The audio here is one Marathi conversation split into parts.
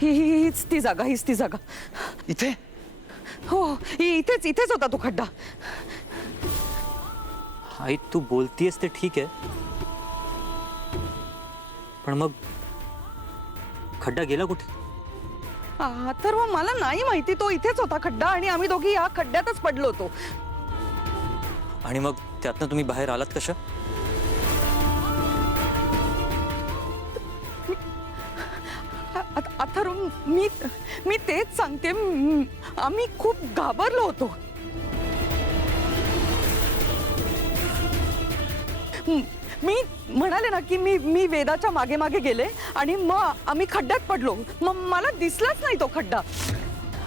हीच ती जागा, हीच ती जागा. इथे? हो, इथेच इथेच होता तो खड्डा. आई तू बोलतीयस ते ठीक आहे, पण मग खड्डा गेला कुठे? तर मग मला नाही माहिती, तो इथेच होता खड्डा आणि आम्ही दोघी या खड्ड्यातच पडलो होतो. आणि मग त्यातनं तुम्ही बाहेर आलात कशा? अथर्व, मी तेच सांगते, आम्ही खूप घाबरलो होतो. मी म्हणाले ना की मी वेदाच्या मागे मागे गेले आणि मग आम्ही खड्ड्यात पडलो. मग मला दिसलाच नाही तो खड्डा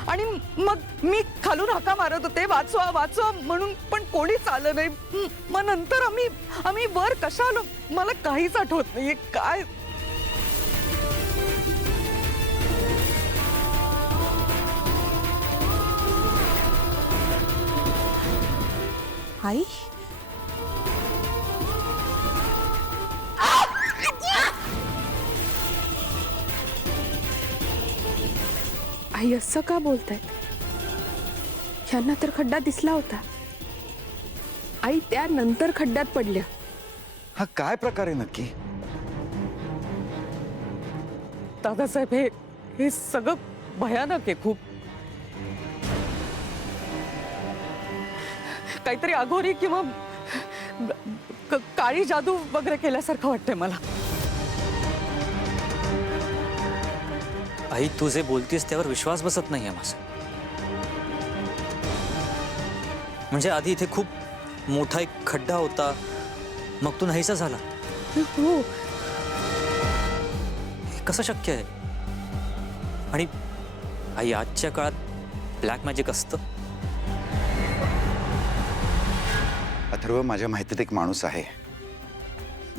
आणि मग मी खालून हाका मारत होते, वाचवा वाचवा म्हणून, पण कोणीच आलं नाही. मग नंतर आम्ही वर कशा आलो मला काहीच आठवत नाहीये. काय आई आई असं का बोलताय? यांना तर खड्डा दिसला होता. आई त्यानंतर खड्ड्यात पडल्या. हा काय प्रकार आहे नक्की? दादासाहेब, हे सगळं भयानक आहे खूप. काहीतरी अघोरी किंवा काळी जादू वगैरे केल्यासारखं वाटतंय मला. आई तू जे बोलतीस त्यावर विश्वास बसत नाहीये माझा. म्हणजे आधी इथे खूप मोठा एक खड्डा होता, मग तो नाहीसा झाला. हो, हे कसं शक्य आहे? आणि आई आजच्या काळात ब्लॅक मॅजिक असतं? अथर्व, माझ्या माहितीत एक माणूस आहे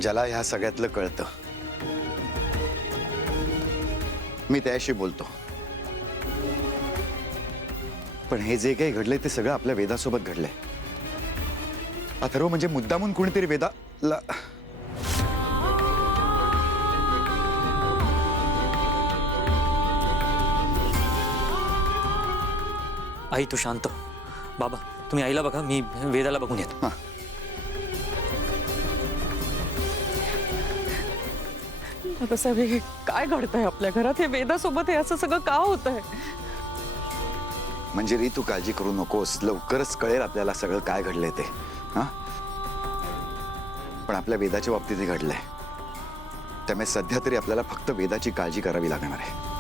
ज्याला ह्या सगळ्यातलं कळतं. मी त्याशी बोलतो. पण हे जे काही घडलंय ते सगळं आपल्या वेदासोबत घडलंय. अथर्व, म्हणजे मुद्दामून कोणीतरी वेदाला आई तू शांत हो. बाबा तुम्ही आईला बघा, मी वेदाला बघून येतो. हा. दादासाहेब, हे काय घडतंय आपल्या घरात? हे वेदासोबत हे असं सगळं का होतंय? म्हणजे री, तू काळजी करू नकोस, लवकरच कळेल आपल्याला सगळं काय घडलंय ते. हा, पण आपल्या वेदाच्या बाबतीत हे घडलंय, त्यामुळे सध्या तरी आपल्याला फक्त वेदाची काळजी करावी लागणार आहे.